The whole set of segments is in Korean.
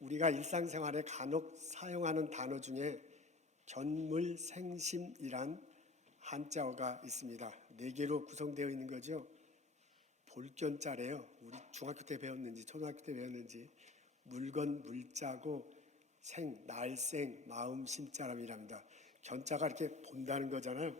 우리가 일상생활에 간혹 사용하는 단어 중에 견물생심이란 한자어가 있습니다. 4개로 구성되어 있는 거죠. 볼견자래요. 우리 중학교 때 배웠는지 초등학교 때 배웠는지. 물건 물자고 생, 날생, 마음 심자람이랍니다. 견자가 이렇게 본다는 거잖아요.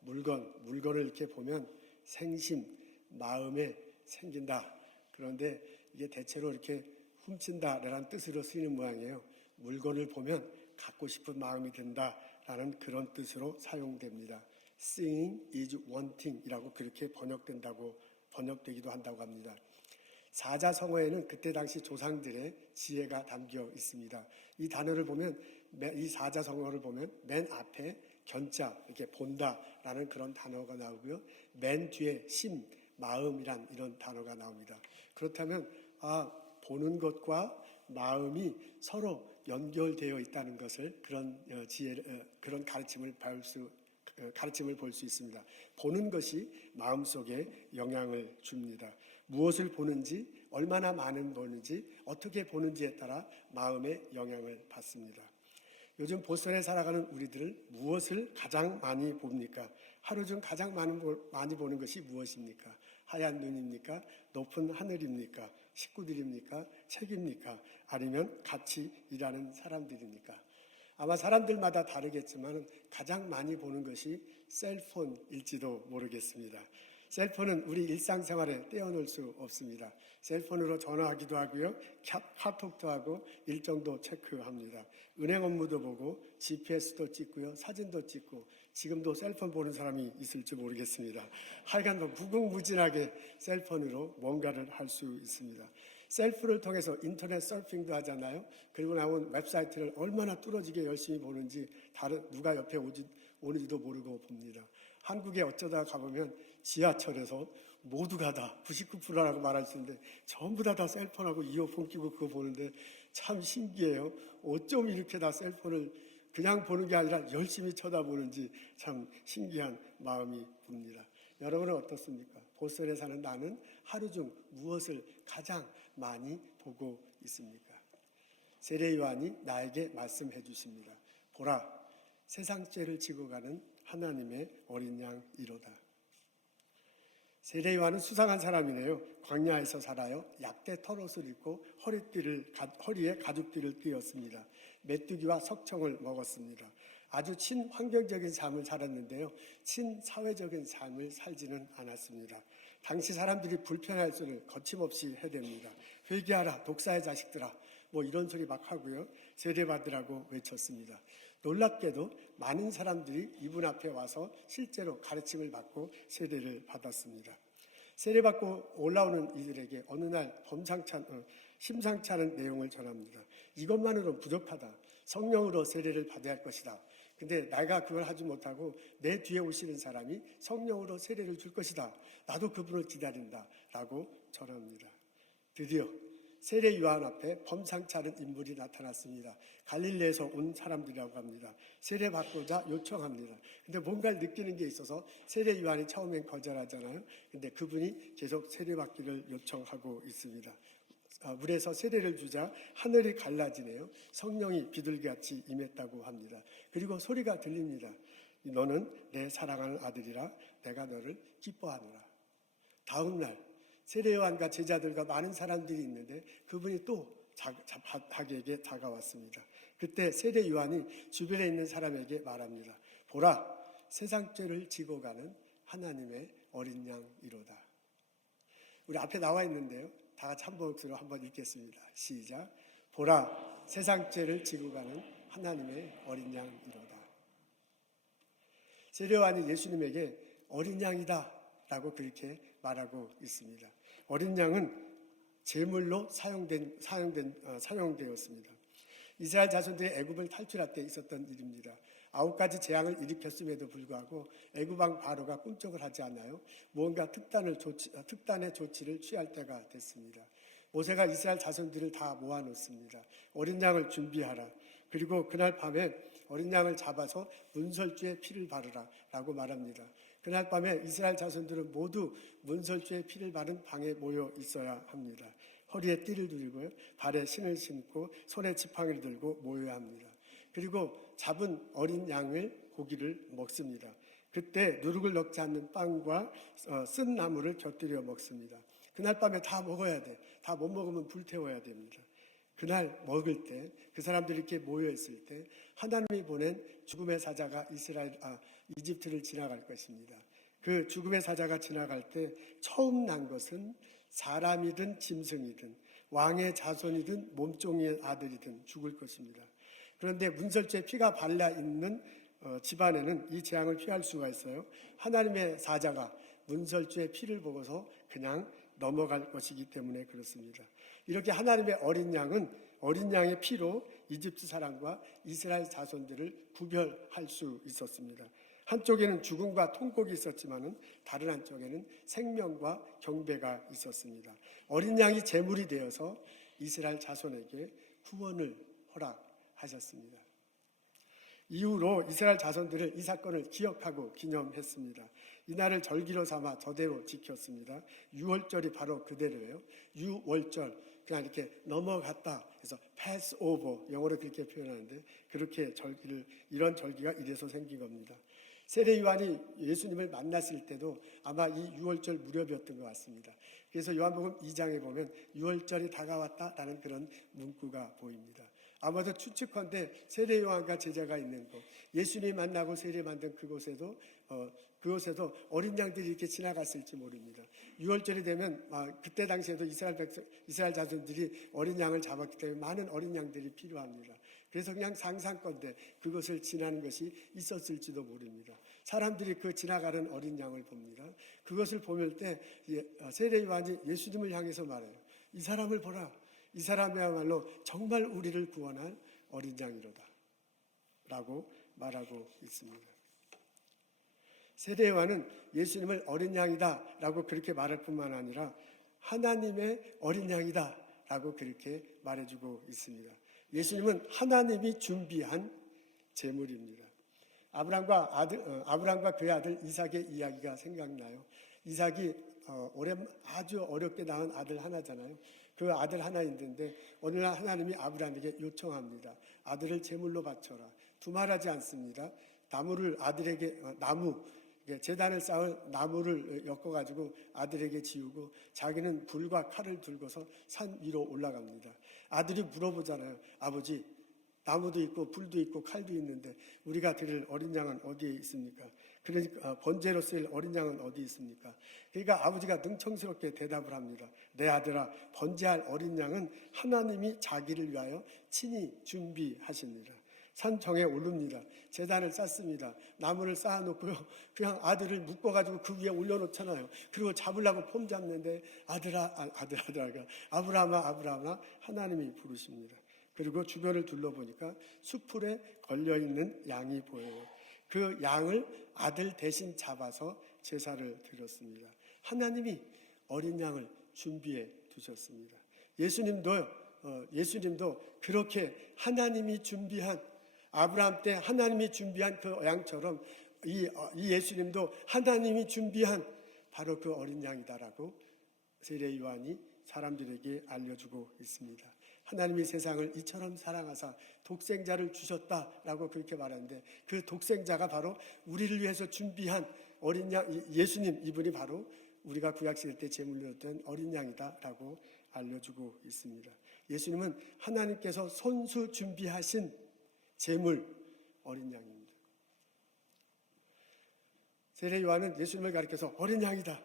물건을 이렇게 보면 생심, 마음에 생긴다. 그런데 이게 대체로 이렇게 훔친다라는 뜻으로 쓰이는 모양이에요. 물건을 보면 갖고 싶은 마음이 든다라는 그런 뜻으로 사용됩니다. Seeing is wanting이라고 그렇게 번역되기도 한다고 합니다. 사자성어에는 그때 당시 조상들의 지혜가 담겨 있습니다. 이 단어를 보면, 이 사자성어를 보면 맨 앞에 견자, 이렇게 본다라는 그런 단어가 나오고요. 맨 뒤에 심, 마음이란 이런 단어가 나옵니다. 그렇다면 보는 것과 마음이 서로 연결되어 있다는 것을 그런 가르침을 볼 수 있습니다. 보는 것이 마음속에 영향을 줍니다. 무엇을 보는지, 얼마나 많은 보는지, 어떻게 보는지에 따라 마음에 영향을 받습니다. 요즘 보스턴에 살아가는 우리들은 무엇을 가장 많이 봅니까? 하루 중 가장 많이 보는 것이 무엇입니까? 하얀 눈입니까? 높은 하늘입니까? 식구들입니까? 책입니까? 아니면 같이 일하는 사람들입니까? 아마 사람들마다 다르겠지만 가장 많이 보는 것이 셀폰일지도 모르겠습니다. 셀폰은 우리 일상생활에 떼어놓을 수 없습니다. 셀폰으로 전화하기도 하고요. 카톡도 하고 일정도 체크합니다. 은행 업무도 보고 GPS도 찍고요. 사진도 찍고 지금도 셀폰 보는 사람이 있을지 모르겠습니다. 하여간 무궁무진하게 셀폰으로 뭔가를 할 수 있습니다. 셀프를 통해서 인터넷 서핑도 하잖아요. 그리고 나온 웹사이트를 얼마나 뚫어지게 열심히 보는지 누가 옆에 오는지도 모르고 봅니다. 한국에 어쩌다 가보면 지하철에서 모두가 다 99%라고 말할 수 있는데 전부 다 셀폰하고 이어폰 끼고 그거 보는데 참 신기해요. 어쩜 이렇게 다 셀폰을 그냥 보는 게 아니라 열심히 쳐다보는지 참 신기한 마음이 듭니다. 여러분은 어떻습니까? 보스턴에 사는 나는 하루 중 무엇을 가장 많이 보고 있습니까? 세례 요한이 나에게 말씀해 주십니다. 보라, 세상 죄를 지고 가는 하나님의 어린 양이로다. 세례 요한은 수상한 사람이네요. 광야에서 살아요. 약대 털옷을 입고 허리에 가죽띠를 띄었습니다. 메뚜기와 석청을 먹었습니다. 아주 친환경적인 삶을 살았는데요. 친사회적인 삶을 살지는 않았습니다. 당시 사람들이 불편할 소리를 거침없이 해댑니다. 회개하라, 독사의 자식들아. 이런 소리 막 하고요. 세례받으라고 외쳤습니다. 놀랍게도 많은 사람들이 이분 앞에 와서 실제로 가르침을 받고 세례를 받았습니다. 세례받고 올라오는 이들에게 어느 날 심상치 않은 내용을 전합니다. 이것만으로는 부족하다. 성령으로 세례를 받아야 할 것이다. 근데 내가 그걸 하지 못하고 내 뒤에 오시는 사람이 성령으로 세례를 줄 것이다. 나도 그분을 기다린다. 라고 전합니다. 드디어 세례 요한 앞에 범상치 않은 인물이 나타났습니다. 갈릴리에서 온 사람들이라고 합니다. 세례 받고자 요청합니다. 근데 뭔가를 느끼는 게 있어서 세례 요한이 처음엔 거절하잖아요. 근데 그분이 계속 세례 받기를 요청하고 있습니다. 물에서 세례를 주자 하늘이 갈라지네요. 성령이 비둘기같이 임했다고 합니다. 그리고 소리가 들립니다. 너는 내 사랑하는 아들이라 내가 너를 기뻐하노라. 다음 날 세례 요한과 제자들과 많은 사람들이 있는데 그분이 또 자기에게 다가왔습니다. 그때 세례 요한이 주변에 있는 사람에게 말합니다. 보라, 세상 죄를 지고 가는 하나님의 어린 양이로다. 우리 앞에 나와 있는데요. 다 같이 한 목소리로 한번 읽겠습니다. 시작. 보라, 세상 죄를 지고 가는 하나님의 어린 양이로다. 세례 요한이 예수님에게 어린 양이다 라고 그렇게 말하고 있습니다. 어린 양은 제물로 사용되었습니다. 이스라엘 자손들이 애굽을 탈출할 때 있었던 일입니다. 9가지 재앙을 일으켰음에도 불구하고 애굽 왕 바로가 꿈쩍을 하지 않아요. 무언가 특단의 조치를 취할 때가 됐습니다. 모세가 이스라엘 자손들을 다 모아놓습니다. 어린 양을 준비하라. 그리고 그날 밤에 어린 양을 잡아서 문설주에 피를 바르라 라고 말합니다. 그날 밤에 이스라엘 자손들은 모두 문설주에 피를 바른 방에 모여 있어야 합니다. 허리에 띠를 두르고요. 발에 신을 신고 손에 지팡이를 들고 모여야 합니다. 그리고 잡은 어린 양을 고기를 먹습니다. 그때 누룩을 넣지 않는 빵과 쓴 나물을 곁들여 먹습니다. 그날 밤에 다 먹어야 돼. 다 못 먹으면 불태워야 됩니다. 그날 먹을 때 그 사람들이 이렇게 모여 있을 때 하나님이 보낸 죽음의 사자가 이집트를 지나갈 것입니다. 그 죽음의 사자가 지나갈 때 처음 난 것은 사람이든 짐승이든 왕의 자손이든 몸종의 아들이든 죽을 것입니다. 그런데 문설주에 피가 발라 있는 집안에는 이 재앙을 피할 수가 있어요. 하나님의 사자가 문설주의 피를 보고서 그냥 넘어갈 것이기 때문에 그렇습니다. 이렇게 하나님의 어린 양의 피로 이집트 사람과 이스라엘 자손들을 구별할 수 있었습니다. 한쪽에는 죽음과 통곡이 있었지만은 다른 한쪽에는 생명과 경배가 있었습니다. 어린 양이 제물이 되어서 이스라엘 자손에게 구원을 허락하셨습니다. 이후로 이스라엘 자손들은 이 사건을 기억하고 기념했습니다. 이날을 절기로 삼아 저대로 지켰습니다. 유월절이 바로 그대로예요. 유월절, 그냥 이렇게 넘어갔다 해서 pass over, 영어로 그렇게 표현하는데 그렇게 이런 절기가 이래서 생긴 겁니다. 세례 요한이 예수님을 만났을 때도 아마 이 유월절 무렵이었던 것 같습니다. 그래서 요한복음 2장에 보면 유월절이 다가왔다라는 그런 문구가 보입니다. 아마도 추측컨대 세례 요한과 제자가 있는 곳, 예수님 만나고 세례 만든 그곳에도 어린 양들이 이렇게 지나갔을지 모릅니다. 6월절이 되면 그때 당시에도 이스라엘 자손들이 어린 양을 잡았기 때문에 많은 어린 양들이 필요합니다. 그래서 그냥 상상컨대 그것을 지나는 것이 있었을지도 모릅니다. 사람들이 그 지나가는 어린 양을 봅니다. 그것을 보면 때 세례 요한이 예수님을 향해서 말해요. 이 사람을 보라. 이 사람이야말로 정말 우리를 구원할 어린 양이로다 라고 말하고 있습니다. 세례 요한은 예수님을 어린 양이다 라고 그렇게 말할 뿐만 아니라 하나님의 어린 양이다 라고 그렇게 말해주고 있습니다. 예수님은 하나님이 준비한 제물입니다. 아브람과 그의 아들 이삭의 이야기가 생각나요. 이삭이 아주 어렵게 낳은 아들 하나잖아요. 그 아들 하나 있는데 어느 날 하나님이 아브람에게 요청합니다. 아들을 제물로 바쳐라. 두말하지 않습니다. 제단을 쌓을 나무를 엮어가지고 아들에게 지우고 자기는 불과 칼을 들고서 산 위로 올라갑니다. 아들이 물어보잖아요. 아버지, 나무도 있고 불도 있고 칼도 있는데 우리가 드릴 어린 양은 어디에 있습니까? 그러니까 번제로 쓸 어린 양은 어디 있습니까? 그러니까 아버지가 능청스럽게 대답을 합니다. 내 아들아, 번제할 어린 양은 하나님이 자기를 위하여 친히 준비하십니다. 산정에 오릅니다. 제단을 쌓습니다. 나무를 쌓아놓고요. 그냥 아들을 묶어가지고 그 위에 올려놓잖아요. 그리고 잡으려고 폼 잡는데 아브라함아 하나님이 부르십니다. 그리고 주변을 둘러보니까 수풀에 걸려있는 양이 보여요. 그 양을 아들 대신 잡아서 제사를 드렸습니다. 하나님이 어린 양을 준비해 두셨습니다. 예수님도 그렇게 하나님이 준비한 아브라함 때 하나님이 준비한 그 양처럼 이 예수님도 하나님이 준비한 바로 그 어린 양이다라고 세례 요한이 사람들에게 알려주고 있습니다. 하나님이 세상을 이처럼 사랑하사 독생자를 주셨다라고 그렇게 말하는데 그 독생자가 바로 우리를 위해서 준비한 어린 양 예수님, 이분이 바로 우리가 구약시대 때 제물로 드렸던 어린 양이다라고 알려주고 있습니다. 예수님은 하나님께서 손수 준비하신 제물 어린 양입니다. 세례 요한은 예수님을 가리켜서 어린 양이다.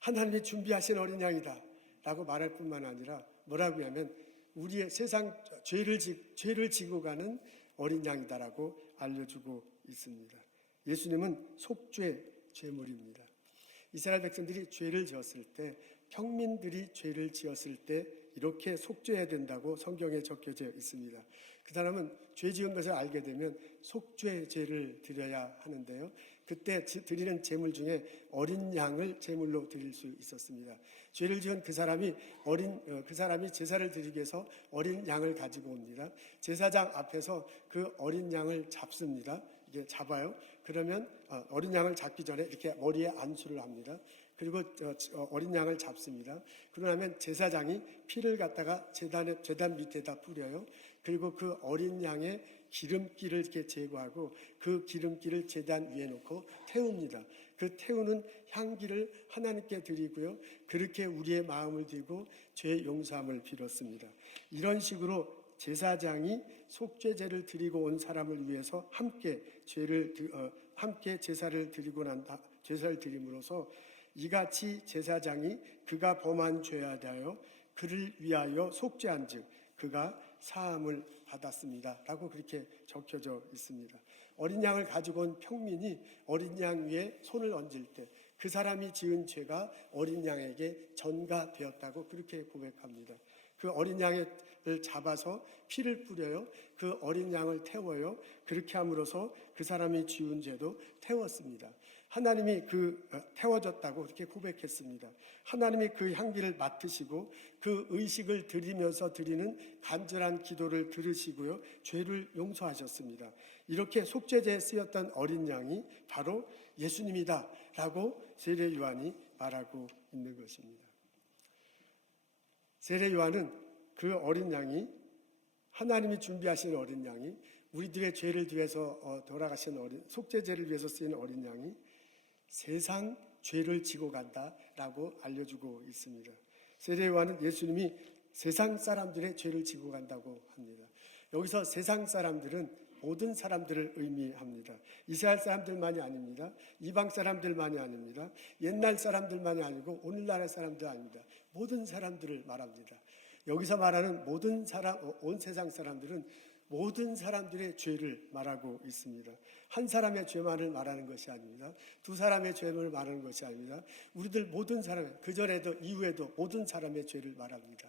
하나님이 준비하신 어린 양이다 라고 말할 뿐만 아니라 뭐라고 하면 우리의 세상 죄를 지고 가는 어린 양이다라고 알려주고 있습니다. 예수님은 속죄 제물입니다. 이스라엘 백성들이 죄를 지었을 때, 평민들이 죄를 지었을 때 이렇게 속죄해야 된다고 성경에 적혀져 있습니다. 그 사람은 죄 지은 것을 알게 되면 속죄제를 드려야 하는데요. 그때 드리는 제물 중에 어린 양을 제물로 드릴 수 있었습니다. 죄를 지은 그 사람이 제사를 드리기 위해서 어린 양을 가지고 옵니다. 제사장 앞에서 그 어린 양을 잡습니다. 이게 잡아요. 그러면 어린 양을 잡기 전에 이렇게 머리에 안수를 합니다. 그리고 어린 양을 잡습니다. 그러면 제사장이 피를 갖다가 제단 밑에다 뿌려요. 그리고 그 어린 양의 기름기를 이렇게 제거하고 그 기름기를 제단 위에 놓고 태웁니다. 그 태우는 향기를 하나님께 드리고요. 그렇게 우리의 마음을 드리고 죄 용서함을 빌었습니다. 이런 식으로 제사장이 속죄제를 드리고 온 사람을 위해서 함께 제사를 드림으로써 이같이 제사장이 그가 범한 죄에 대하여 그를 위하여 속죄한즉 그가 사함을 받았습니다. 라고 그렇게 적혀져 있습니다. 어린 양을 가지고 온 평민이 어린 양 위에 손을 얹을 때 그 사람이 지은 죄가 어린 양에게 전가되었다고 그렇게 고백합니다. 그 어린 양을 잡아서 피를 뿌려요. 그 어린 양을 태워요. 그렇게 함으로써 그 사람이 지은 죄도 태웠습니다. 하나님이 태워졌다고 그렇게 고백했습니다. 하나님이 그 향기를 맡으시고 그 의식을 드리면서 드리는 간절한 기도를 들으시고요. 죄를 용서하셨습니다. 이렇게 속죄제에 쓰였던 어린 양이 바로 예수님이다 라고 세례 요한이 말하고 있는 것입니다. 세례 요한은 그 어린 양이 하나님이 준비하신 어린 양이 우리들의 죄를 위해서 돌아가신 속죄제를 위해서 쓰인 어린 양이 세상 죄를 지고 간다라고 알려주고 있습니다. 세례 요한은 예수님이 세상 사람들의 죄를 지고 간다고 합니다. 여기서 세상 사람들은 모든 사람들을 의미합니다. 이스라엘 사람들만이 아닙니다. 이방 사람들만이 아닙니다. 옛날 사람들만이 아니고 오늘날의 사람들 아닙니다. 모든 사람들을 말합니다. 여기서 말하는 모든 사람, 온 세상 사람들은 모든 사람들의 죄를 말하고 있습니다. 한 사람의 죄만을 말하는 것이 아닙니다. 두 사람의 죄를 말하는 것이 아닙니다. 우리들 모든 사람, 그전에도 이후에도 모든 사람의 죄를 말합니다.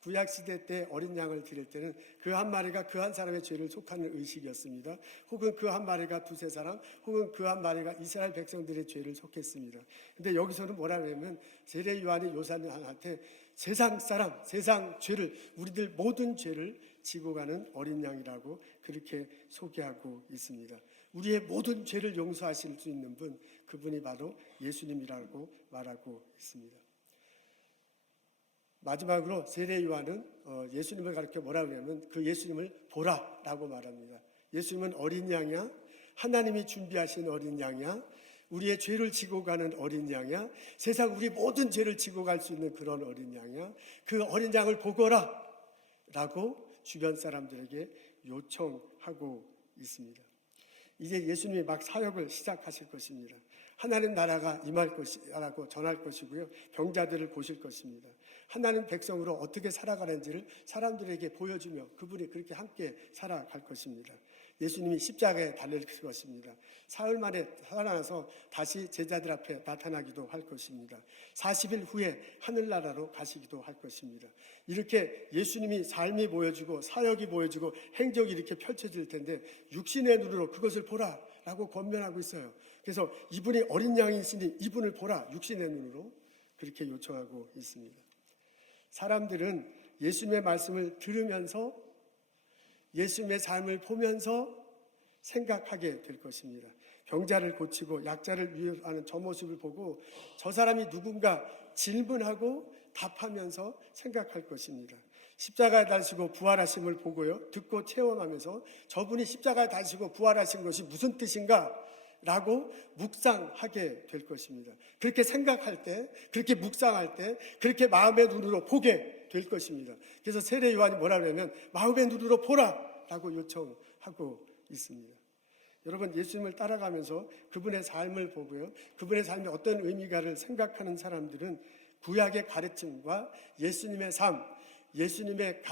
구약시대 때 어린 양을 드릴 때는 그 한 마리가 그 한 사람의 죄를 속하는 의식이었습니다. 혹은 그 한 마리가 두세 사람, 혹은 그 한 마리가 이스라엘 백성들의 죄를 속했습니다. 근데 여기서는 뭐라 하냐면 세례 요한이 요한한테 세상 사람, 세상 죄를, 우리들 모든 죄를 지고 가는 어린 양이라고 그렇게 소개하고 있습니다. 우리의 모든 죄를 용서하실 수 있는 분, 그분이 바로 예수님이라고 말하고 있습니다. 마지막으로 세례 요한은 예수님을 가르쳐 뭐라고 하냐면 그 예수님을 보라라고 말합니다. 예수님은 어린 양이야, 하나님이 준비하신 어린 양이야, 우리의 죄를 지고 가는 어린 양이야, 세상 우리 모든 죄를 지고 갈 수 있는 그런 어린 양이야. 그 어린 양을 보거라 라고 주변 사람들에게 요청하고 있습니다. 이제 예수님이 막 사역을 시작하실 것입니다. 하나님 나라가 임할 것이라고 전할 것이고요. 병자들을 고칠 것입니다. 하나님 백성으로 어떻게 살아가는지를 사람들에게 보여주며 그분이 그렇게 함께 살아갈 것입니다. 예수님이 십자가에 달릴 것입니다. 사흘 만에 살아나서 다시 제자들 앞에 나타나기도 할 것입니다. 40일 후에 하늘나라로 가시기도 할 것입니다. 이렇게 예수님이 삶이 보여지고 사역이 보여지고 행적이 이렇게 펼쳐질 텐데 육신의 눈으로 그것을 보라라고 권면하고 있어요. 그래서 이분이 어린 양이시니 이분을 보라, 육신의 눈으로 그렇게 요청하고 있습니다. 사람들은 예수님의 말씀을 들으면서 예수님의 삶을 보면서 생각하게 될 것입니다. 병자를 고치고 약자를 위로하는 저 모습을 보고 저 사람이 누군가 질문하고 답하면서 생각할 것입니다. 십자가에 달리시고 부활하심을 보고요, 듣고 체험하면서 저분이 십자가에 달리시고 부활하신 것이 무슨 뜻인가? 라고 묵상하게 될 것입니다. 그렇게 생각할 때, 그렇게 묵상할 때, 그렇게 마음의 눈으로 보게 될 것입니다. 그래서 세례 요한이 뭐라 그러냐면 마음의 눈으로 보라 라고 요청하고 있습니다. 여러분, 예수님을 따라가면서 그분의 삶을 보고요, 그분의 삶이 어떤 의미가를 생각하는 사람들은 구약의 가르침과 예수님의 삶, 예수님의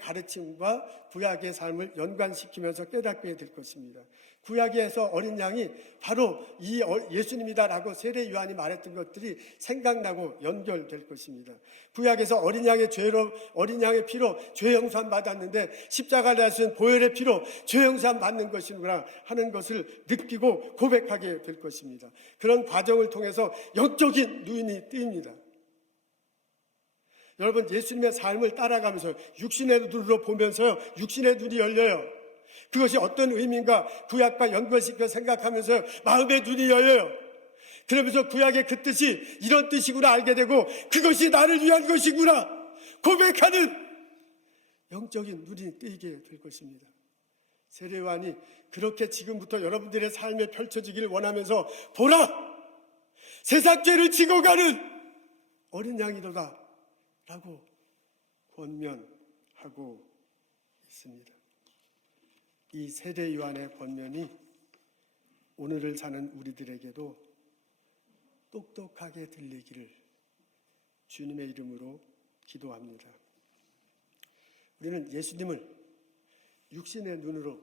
가르침과 구약의 삶을 연관시키면서 깨닫게 될 것입니다. 구약에서 어린 양이 바로 이 예수님이다라고 세례 요한이 말했던 것들이 생각나고 연결될 것입니다. 구약에서 어린 양의 피로 죄 용서함 받았는데 십자가를 달리신 보혈의 피로 죄 용서함 받는 것이구나 하는 것을 느끼고 고백하게 될 것입니다. 그런 과정을 통해서 영적인 눈이 뜨입니다. 여러분, 예수님의 삶을 따라가면서 육신의 눈으로 보면서요, 육신의 눈이 열려요. 그것이 어떤 의미인가 구약과 연관시켜 생각하면서 마음의 눈이 열려요. 그러면서 구약의 그 뜻이 이런 뜻이구나 알게 되고 그것이 나를 위한 것이구나 고백하는 영적인 눈이 뜨이게 될 것입니다. 세례요한이 그렇게 지금부터 여러분들의 삶에 펼쳐지기를 원하면서 보라! 세상 죄를 지고 가는 어린 양이로다 라고 권면하고 있습니다. 이 세례요한의 권면이 오늘을 사는 우리들에게도 똑똑하게 들리기를 주님의 이름으로 기도합니다. 우리는 예수님을 육신의 눈으로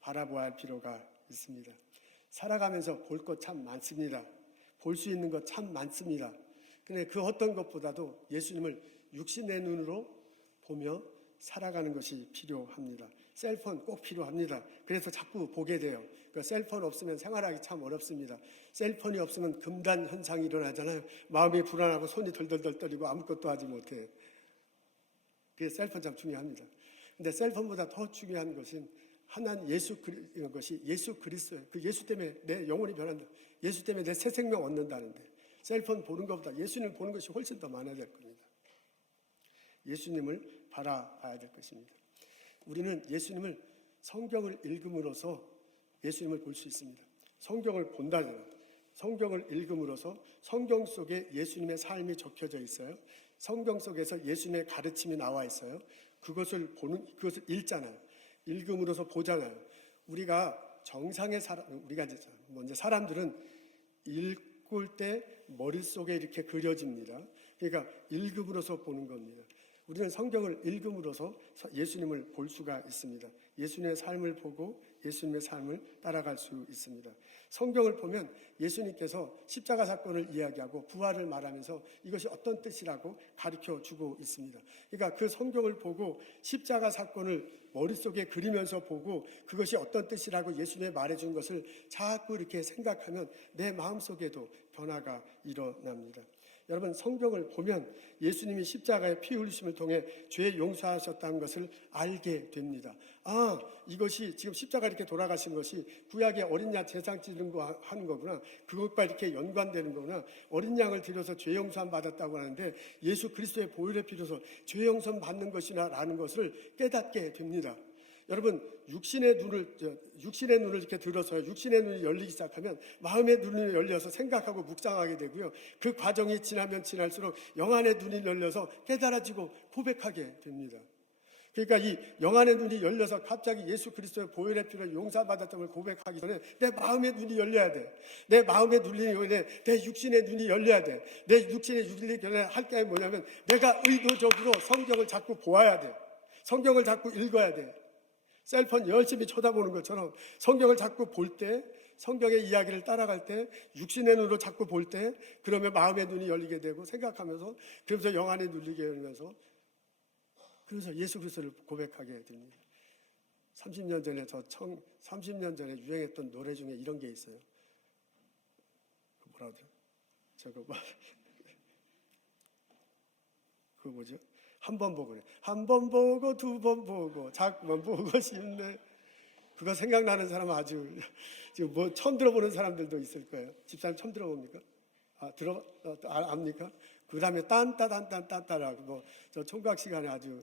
바라보아야 할 필요가 있습니다. 살아가면서 볼 것 참 많습니다. 볼 수 있는 것 참 많습니다. 근데 그 어떤 것보다도 예수님을 육신의 눈으로 보며 살아가는 것이 필요합니다. 셀폰 꼭 필요합니다. 그래서 자꾸 보게 돼요. 그 셀폰 없으면 생활하기 참 어렵습니다. 셀폰이 없으면 금단 현상이 일어나잖아요. 마음이 불안하고 손이 덜덜덜 떨리고 아무것도 하지 못해. 그게 셀폰 참 중요합니다. 근데 셀폰보다 더 중요한 것은 하나님 예수 그리스도예요. 그 예수 때문에 내 영혼이 변한다. 예수 때문에 내 새 생명 얻는다는데 셀폰 보는 것보다 예수님을 보는 것이 훨씬 더 많아야 될 겁니다. 예수님을 바라봐야 될 것입니다. 우리는 예수님을 성경을 읽음으로써 예수님을 볼 수 있습니다. 성경을 본다잖아요. 성경을 읽음으로써 성경 속에 예수님의 삶이 적혀져 있어요. 성경 속에서 예수님의 가르침이 나와 있어요. 그것을 읽잖아요. 읽음으로써 보잖아요. 우리가 정상의 사람들은 읽을 때 머릿속에 이렇게 그려집니다. 그러니까 읽음으로써 보는 겁니다. 우리는 성경을 읽음으로써 예수님을 볼 수가 있습니다. 예수님의 삶을 보고 예수님의 삶을 따라갈 수 있습니다. 성경을 보면 예수님께서 십자가 사건을 이야기하고 부활을 말하면서 이것이 어떤 뜻이라고 가르쳐 주고 있습니다. 그러니까 그 성경을 보고 십자가 사건을 머릿속에 그리면서 보고 그것이 어떤 뜻이라고 예수님이 말해준 것을 자꾸 이렇게 생각하면 내 마음속에도 변화가 일어납니다. 여러분 성경을 보면 예수님이 십자가의 피 흘리심을 통해 죄 용서하셨다는 것을 알게 됩니다. 아, 이것이 지금 십자가 이렇게 돌아가신 것이 구약의 어린 양 제상 지는 거 하는 거구나. 그것과 이렇게 연관되는 거구나. 어린 양을 들여서 죄 용서함 받았다고 하는데 예수 그리스도의 보혈의 피로서 죄 용서 받는 것이라는 것을 깨닫게 됩니다. 여러분 육신의 눈을 이렇게 들어서 육신의 눈이 열리기 시작하면 마음의 눈이 열려서 생각하고 묵상하게 되고요. 그 과정이 지나면 지날수록 영안의 눈이 열려서 깨달아지고 고백하게 됩니다. 그러니까 이 영안의 눈이 열려서 갑자기 예수 그리스도의 보혈의 피로 용서받았던 걸 고백하기 전에 내 마음의 눈이 열려야 돼. 내 마음의 눈이 열려 내 육신의 눈이 열려야 돼. 내 육신의 눈이 열려야 할 게 뭐냐면 내가 의도적으로 성경을 자꾸 보아야 돼. 성경을 자꾸 읽어야 돼. 셀폰 열심히 쳐다보는 것처럼 성경을 자꾸 볼 때, 성경의 이야기를 따라갈 때, 육신의 눈으로 자꾸 볼 때, 그러면 마음의 눈이 열리게 되고 생각하면서, 그러면서 영안의 눈이 열리면서, 그래서 예수 그리스도를 고백하게 됩니다. 30년 전에 유행했던 노래 중에 이런 게 있어요. 뭐라 그러죠? 그거 뭐죠? 한 번 보고 그래. 한 번 보고 두 번 보고 자꾸만 보고 싶네. 그거 생각나는 사람은 아주 지금 뭐 처음 들어보는 사람들도 있을 거예요. 집사님 처음 들어봅니까? 압니까? 그 다음에 딴따라고 뭐 저 총각 시간에 아주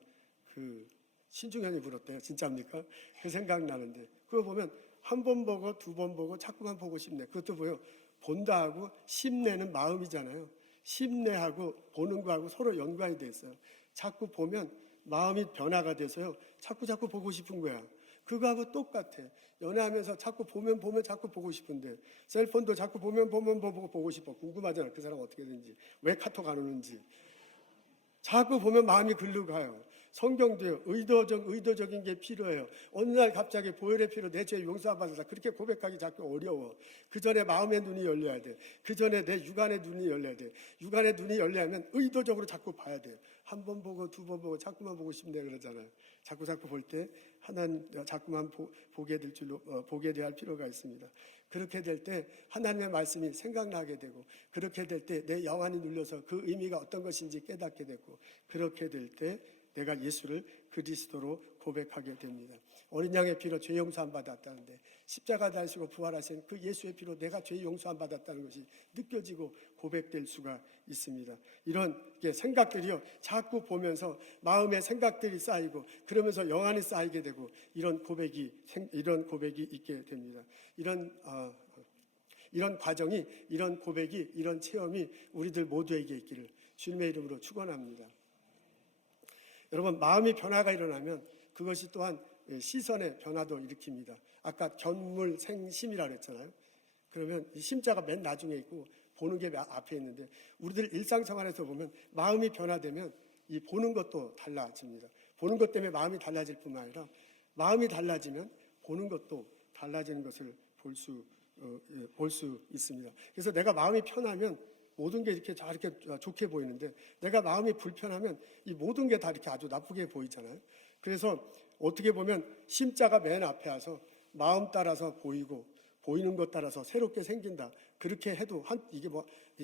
그 신중현이 불었대요. 진짜입니까? 그 생각나는데 그거 보면 한 번 보고 두 번 보고 자꾸만 보고 싶네. 그것도 뭐예요? 본다 하고 심내는 마음이잖아요. 심내하고 보는 거하고 서로 연관이 돼 있어요. 자꾸 보면 마음이 변화가 돼서요. 자꾸 보고 싶은 거야. 그거하고 똑같아. 연애하면서 자꾸 보면 자꾸 보고 싶은데 셀폰도 자꾸 보면 보고 싶어. 궁금하잖아. 그 사람 어떻게 되는지. 왜 카톡 안 오는지. 자꾸 보면 마음이 글로 가요. 성경도요. 의도적인 게 필요해요. 어느 날 갑자기 보혈의 피로 내 죄 용서받았다. 그렇게 고백하기 자꾸 어려워. 그 전에 마음의 눈이 열려야 돼. 그 전에 내 육안의 눈이 열려야 돼. 육안의 눈이 열려면 의도적으로 자꾸 봐야 돼요. 한 번 보고 두 번 보고 자꾸만 보고 싶네 그러잖아요. 자꾸 볼 때 하나님 자꾸만 보게 돼야 할 필요가 있습니다. 그렇게 될 때 하나님의 말씀이 생각나게 되고 그렇게 될 때 내 영안이 눌려서 그 의미가 어떤 것인지 깨닫게 되고 그렇게 될 때 내가 예수를 그리스도로 고백하게 됩니다. 어린 양의 피로 죄 용서함 받았다는데 십자가 달시고 부활하신 그 예수의 피로 내가 죄 용서함 받았다는 것이 느껴지고 고백될 수가 있습니다. 이런 생각들이요 자꾸 보면서 마음에 생각들이 쌓이고 그러면서 영안이 쌓이게 되고 이런 고백이 있게 됩니다. 이런 과정이, 이런 고백이, 이런 체험이 우리들 모두에게 있기를 주님의 이름으로 축원합니다. 여러분, 마음이 변화가 일어나면 그것이 또한 시선의 변화도 일으킵니다. 아까 견물생심이라고 했잖아요. 그러면 이 심자가 맨 나중에 있고 보는 게 앞에 있는데 우리들 일상생활에서 보면 마음이 변화되면 이 보는 것도 달라집니다. 보는 것 때문에 마음이 달라질 뿐만 아니라 마음이 달라지면 보는 것도 달라지는 것을 볼 수 있습니다. 그래서 내가 마음이 편하면 모든 게 이렇게 좋게 보이는데 내가 마음이 불편하면 이 모든 게 다 이렇게 아주 나쁘게 보이잖아요. 그래서 어떻게 보면 심자가 맨 앞에 와서 마음 따라서 보이고 보이는 것 따라서 새롭게 생긴다. 그렇게 해도 이게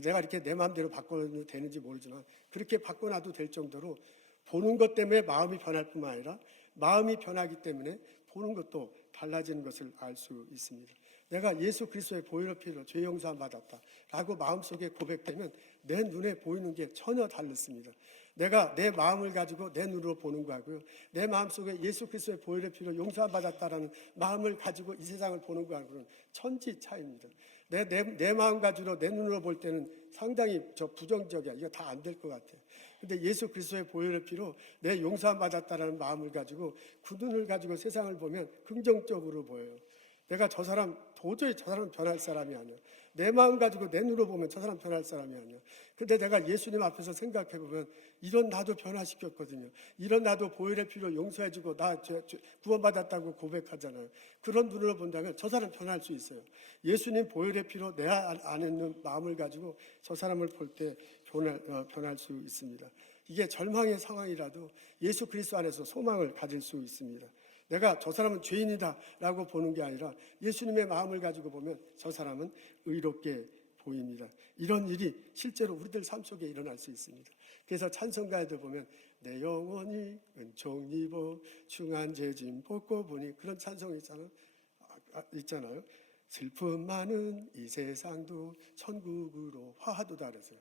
내가 이렇게 내 마음대로 바꿔도 되는지 모르지만 그렇게 바꿔놔도 될 정도로 보는 것 때문에 마음이 변할 뿐만 아니라 마음이 변하기 때문에 보는 것도 달라지는 것을 알 수 있습니다. 내가 예수 그리스도의 보혈의 피로 죄 용서함 받았다라고 마음속에 고백되면 내 눈에 보이는 게 전혀 다릅니다. 내가 내 마음을 가지고 내 눈으로 보는 거하고요. 내 마음속에 예수 그리스도의 보혈의 피로 용서함 받았다라는 마음을 가지고 이 세상을 보는 거하고는 천지 차이입니다. 내 마음 가지고 내 눈으로 볼 때는 상당히 부정적이야. 이거 다 안 될 것 같아요. 근데 예수 그리스도의 보혈의 피로 내 용서함 받았다라는 마음을 가지고 그 눈을 가지고 세상을 보면 긍정적으로 보여요. 내가 도저히 저 사람 변할 사람이 아니야. 내 마음 가지고 내 눈으로 보면 저 사람 변할 사람이 아니야. 근데 내가 예수님 앞에서 생각해 보면 이런 나도 변화시켰거든요. 이런 나도 보혈의 피로 용서해주고 나 구원받았다고 고백하잖아요. 그런 눈으로 본다면 저 사람 변할 수 있어요. 예수님 보혈의 피로 내 안에 있는 마음을 가지고 저 사람을 볼 때 변할 수 있습니다. 이게 절망의 상황이라도 예수 그리스도 안에서 소망을 가질 수 있습니다. 내가 저 사람은 죄인이다 라고 보는 게 아니라 예수님의 마음을 가지고 보면 저 사람은 의롭게 보입니다. 이런 일이 실제로 우리들 삶 속에 일어날 수 있습니다. 그래서 찬송가에도 보면 내 영혼이 은총 입어 중한 죄짐 벗고 보니 그런 찬송이 있잖아요. 슬픔 많은 이 세상도 천국으로 화하도다 그랬어요.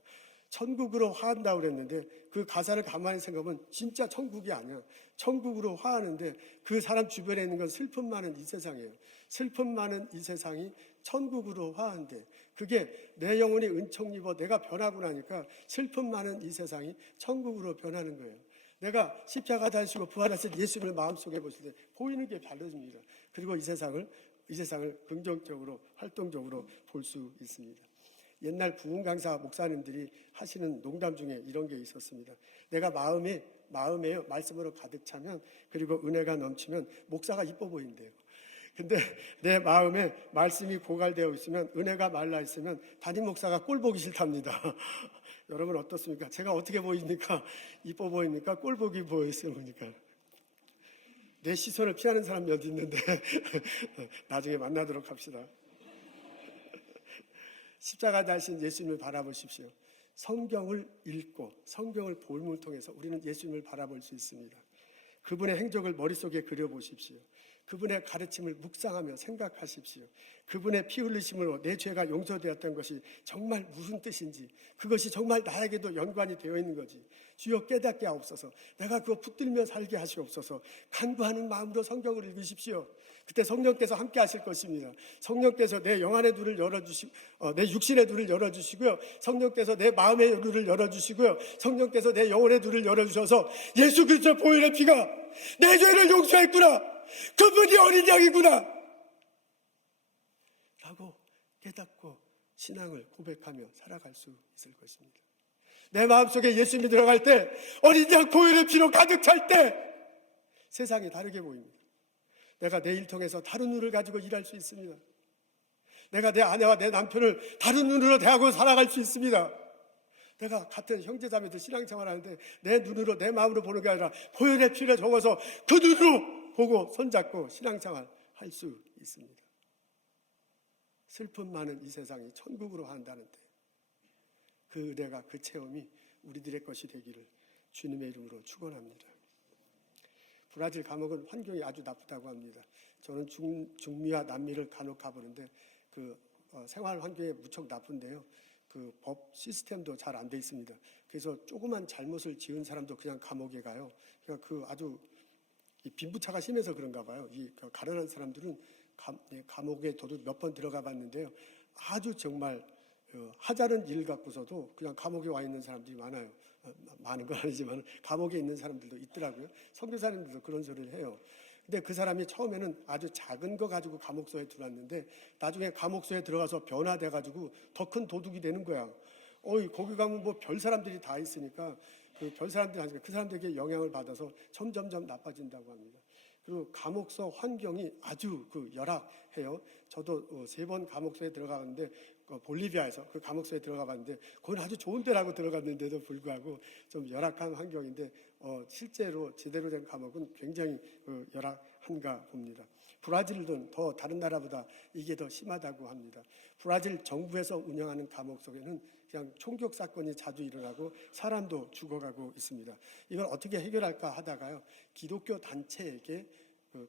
천국으로 화한다고 그랬는데 그 가사를 가만히 생각하면 진짜 천국이 아니야. 천국으로 화하는데 그 사람 주변에 있는 건 슬픔 많은 이 세상이에요. 슬픔 많은 이 세상이 천국으로 화한대. 그게 내 영혼이 은총 입어 내가 변하고 나니까 슬픔 많은 이 세상이 천국으로 변하는 거예요. 내가 십자가 달시고 부활하신 예수님을 마음속에 보실 때 보이는 게 달라집니다. 그리고 이 세상을 긍정적으로 활동적으로 볼 수 있습니다. 옛날 부흥 강사 목사님들이 하시는 농담 중에 이런 게 있었습니다. 내가 마음에 말씀으로 가득 차면 그리고 은혜가 넘치면 목사가 이뻐 보인대요. 근데 내 마음에 말씀이 고갈되어 있으면 은혜가 말라 있으면 담임 목사가 꼴 보기 싫답니다. 여러분 어떻습니까? 제가 어떻게 보입니까? 이뻐 보입니까? 꼴 보기 보입니까? 내 시선을 피하는 사람이 어디 있는데 나중에 만나도록 합시다. 십자가 달신 예수님을 바라보십시오. 성경을 읽고 성경을 볼문을 통해서 우리는 예수님을 바라볼 수 있습니다. 그분의 행적을 머릿속에 그려보십시오. 그분의 가르침을 묵상하며 생각하십시오. 그분의 피 흘리심으로 내 죄가 용서되었던 것이 정말 무슨 뜻인지, 그것이 정말 나에게도 연관이 되어 있는 거지. 주여 깨닫게 하옵소서. 내가 그거 붙들며 살게 하시옵소서. 간구하는 마음으로 성경을 읽으십시오. 그때 성령께서 함께 하실 것입니다. 성령께서 내 영안의 눈을 열어주시고 내 육신의 눈을 열어주시고요. 성령께서 내 마음의 눈을 열어주시고요. 성령께서 내 영혼의 눈을 열어주셔서 예수 그리스도의 보혈의 피가 내 죄를 용서했구나. 그분이 어린 양이구나 라고 깨닫고 신앙을 고백하며 살아갈 수 있을 것입니다. 내 마음속에 예수님이 들어갈 때, 어린 양 보혈의 피로 가득 찰 때 세상이 다르게 보입니다. 내가 내 일 통해서 다른 눈을 가지고 일할 수 있습니다. 내가 내 아내와 내 남편을 다른 눈으로 대하고 살아갈 수 있습니다. 내가 같은 형제자매들 신앙생활하는데 내 눈으로 내 마음으로 보는 게 아니라 보혈의 피를 적어서 그 눈으로 보고 손잡고 신앙생활 할 수 있습니다. 슬픔 많은 이 세상이 천국으로 한다는데 그 은혜가 그 체험이 우리들의 것이 되기를 주님의 이름으로 축원합니다. 브라질 감옥은 환경이 아주 나쁘다고 합니다. 저는 중미와 남미를 간혹 가보는데 생활 환경이 무척 나쁜데요. 그 법 시스템도 잘 안 돼 있습니다. 그래서 조그만 잘못을 지은 사람도 그냥 감옥에 가요. 그러니까 아주 이 빈부차가 심해서 그런가 봐요. 가난한 사람들은 감옥에 저도 몇 번 들어가 봤는데요. 아주 정말 하자는 일 갖고서도 그냥 감옥에 와 있는 사람들이 많아요. 많은 건 아니지만 감옥에 있는 사람들도 있더라고요. 선교사님들도 그런 소리를 해요. 근데 그 사람이 처음에는 아주 작은 거 가지고 감옥소에 들어왔는데 나중에 감옥소에 들어가서 변화돼 가지고 더 큰 도둑이 되는 거야. 거기 가면 뭐 별 사람들이 다 있으니까 별 사람들이 하니까 그 사람들에게 영향을 받아서 점점점 나빠진다고 합니다. 그리고 감옥소 환경이 아주 열악해요. 저도 3번 감옥소에 들어가봤는데 볼리비아에서 그 감옥소에 들어가 봤는데 거기는 아주 좋은 데라고 들어갔는데도 불구하고 좀 열악한 환경인데 실제로 제대로 된 감옥은 굉장히 열악한가 봅니다. 브라질은 더 다른 나라보다 이게 더 심하다고 합니다. 브라질 정부에서 운영하는 감옥 속에는 그냥 총격 사건이 자주 일어나고 사람도 죽어가고 있습니다. 이걸 어떻게 해결할까 하다가요, 기독교 단체에게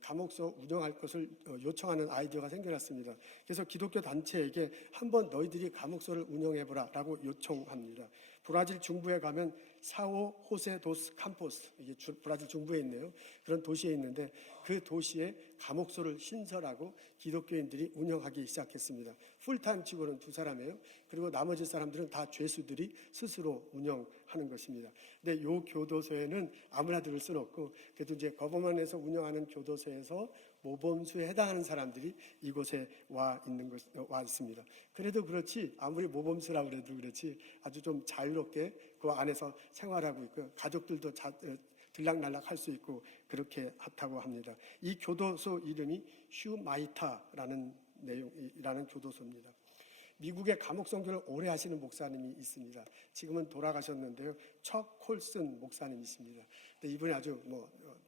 감옥소 운영할 것을 요청하는 아이디어가 생겨났습니다. 그래서 기독교 단체에게 한번 너희들이 감옥소를 운영해보라 라고 요청합니다. 브라질 중부에 가면 사오 호세 도스 캠포스, 이게 브라질 중부에 있네요. 그런 도시에 있는데 그 도시에 감옥소를 신설하고 기독교인들이 운영하기 시작했습니다. 풀타임 치고는 2사람이에요. 그리고 나머지 사람들은 다 죄수들이 스스로 운영하는 것입니다. 근데 이 교도소에는 아무나 들을 수는 없고 그래도 이제 거버먼에서 운영하는 교도소에서 모범수에 해당하는 사람들이 이곳에 와 있습니다. 그래도 그렇지 아무리 모범수라고 그래도 그렇지 아주 좀 자유롭게 그 안에서 생활하고 있고 가족들도 들락날락 할 수 있고 그렇게 하다고 합니다. 이 교도소 이름이 슈마이타라는 교도소입니다. 미국의 감옥 선교를 오래 하시는 목사님이 있습니다. 지금은 돌아가셨는데요. 척 콜슨 목사님이십니다. 근데 이분이 아주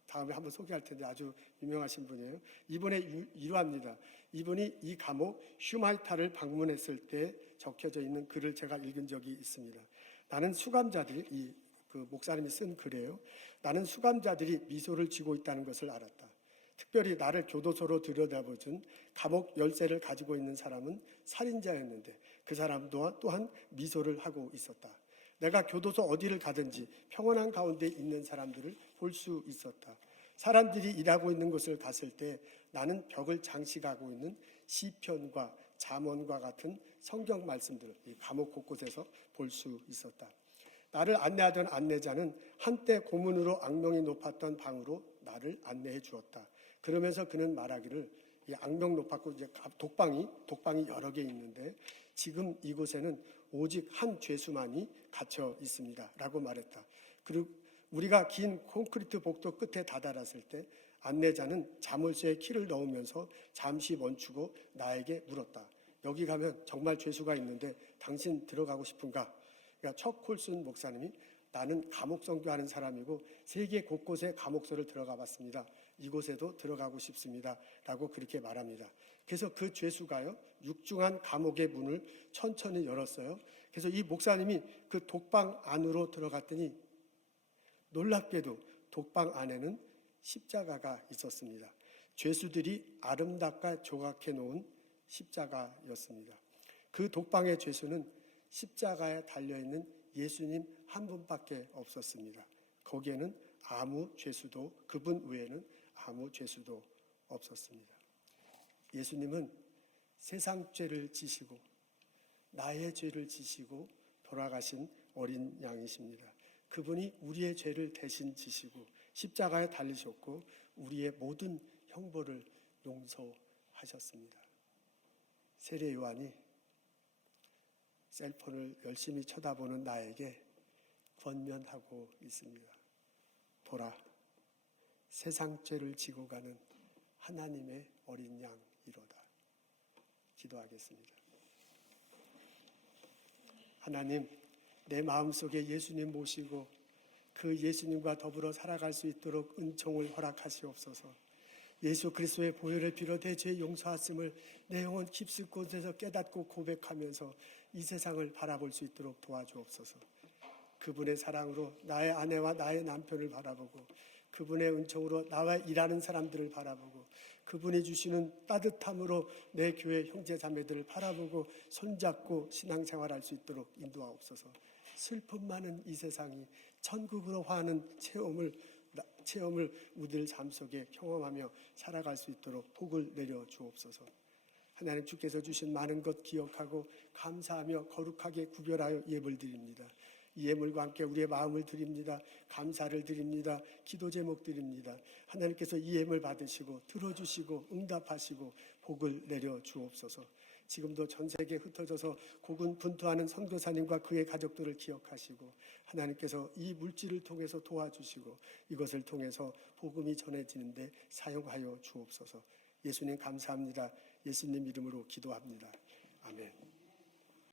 다음에 한번 소개할 텐데 아주 유명하신 분이에요. 이분의 일화입니다. 이분이 이 감옥 슈마이타를 방문했을 때 적혀져 있는 글을 제가 읽은 적이 있습니다. 나는 수감자들이 그 목사님이 쓴 글이에요. 나는 수감자들이 미소를 지고 있다는 것을 알았다. 특별히 나를 교도소로 들여다보준 감옥 열쇠를 가지고 있는 사람은 살인자였는데 그 사람 또한 미소를 하고 있었다. 내가 교도소 어디를 가든지 평온한 가운데 있는 사람들을 볼 수 있었다. 사람들이 일하고 있는 곳을 갔을 때 나는 벽을 장식하고 있는 시편과 잠언과 같은 성경 말씀들을 이 감옥 곳곳에서 볼 수 있었다. 나를 안내하던 안내자는 한때 고문으로 악명이 높았던 방으로 나를 안내해 주었다. 그러면서 그는 말하기를 이 악명 높았고 이제 독방이 여러 개 있는데 지금 이곳에는 오직 한 죄수만이 갇혀 있습니다라고 말했다. 그리고 우리가 긴 콘크리트 복도 끝에 다다랐을 때 안내자는 자물쇠에 키를 넣으면서 잠시 멈추고 나에게 물었다. 여기 가면 정말 죄수가 있는데 당신 들어가고 싶은가? 그러니까 척 콜슨 목사님이 나는 감옥 선교하는 사람이고 세계 곳곳에 감옥소를 들어가 봤습니다. 이곳에도 들어가고 싶습니다. 라고 그렇게 말합니다. 그래서 그 죄수가요, 육중한 감옥의 문을 천천히 열었어요. 그래서 이 목사님이 그 독방 안으로 들어갔더니 놀랍게도 독방 안에는 십자가가 있었습니다. 죄수들이 아름답게 조각해 놓은 십자가였습니다. 그 독방의 죄수는 십자가에 달려있는 예수님 한 분밖에 없었습니다. 거기에는 그분 외에는 아무 죄수도 없었습니다. 예수님은 세상 죄를 지시고 나의 죄를 지시고 돌아가신 어린 양이십니다. 그분이 우리의 죄를 대신 지시고 십자가에 달리셨고 우리의 모든 형벌을 용서하셨습니다. 세례 요한이 셀폰을 열심히 쳐다보는 나에게 권면하고 있습니다. 보라, 세상 죄를 지고 가는 하나님의 어린 양이로다. 기도하겠습니다. 하나님, 내 마음속에 예수님 모시고 그 예수님과 더불어 살아갈 수 있도록 은총을 허락하시옵소서. 예수 그리스도의 보혈을 비롯해 죄 용서하심을 내 영혼 깊숙곳에서 깨닫고 고백하면서 이 세상을 바라볼 수 있도록 도와주옵소서. 그분의 사랑으로 나의 아내와 나의 남편을 바라보고 그분의 은총으로 나와 일하는 사람들을 바라보고 그분이 주시는 따뜻함으로 내 교회 형제 자매들을 바라보고 손잡고 신앙생활할 수 있도록 인도하옵소서. 슬픔 많은 이 세상이 천국으로 화하는 체험을 우리들 삶 속에 경험하며 살아갈 수 있도록 복을 내려 주옵소서. 하나님 주께서 주신 많은 것 기억하고 감사하며 거룩하게 구별하여 예물 드립니다. 이 예물과 함께 우리의 마음을 드립니다. 감사를 드립니다. 기도 제목 드립니다. 하나님께서 이 예물 받으시고 들어주시고 응답하시고 복을 내려 주옵소서. 지금도 전 세계에 흩어져서 고군분투하는 선교사님과 그의 가족들을 기억하시고 하나님께서 이 물질을 통해서 도와주시고 이것을 통해서 복음이 전해지는데 사용하여 주옵소서. 예수님 감사합니다. 예수님 이름으로 기도합니다. 아멘.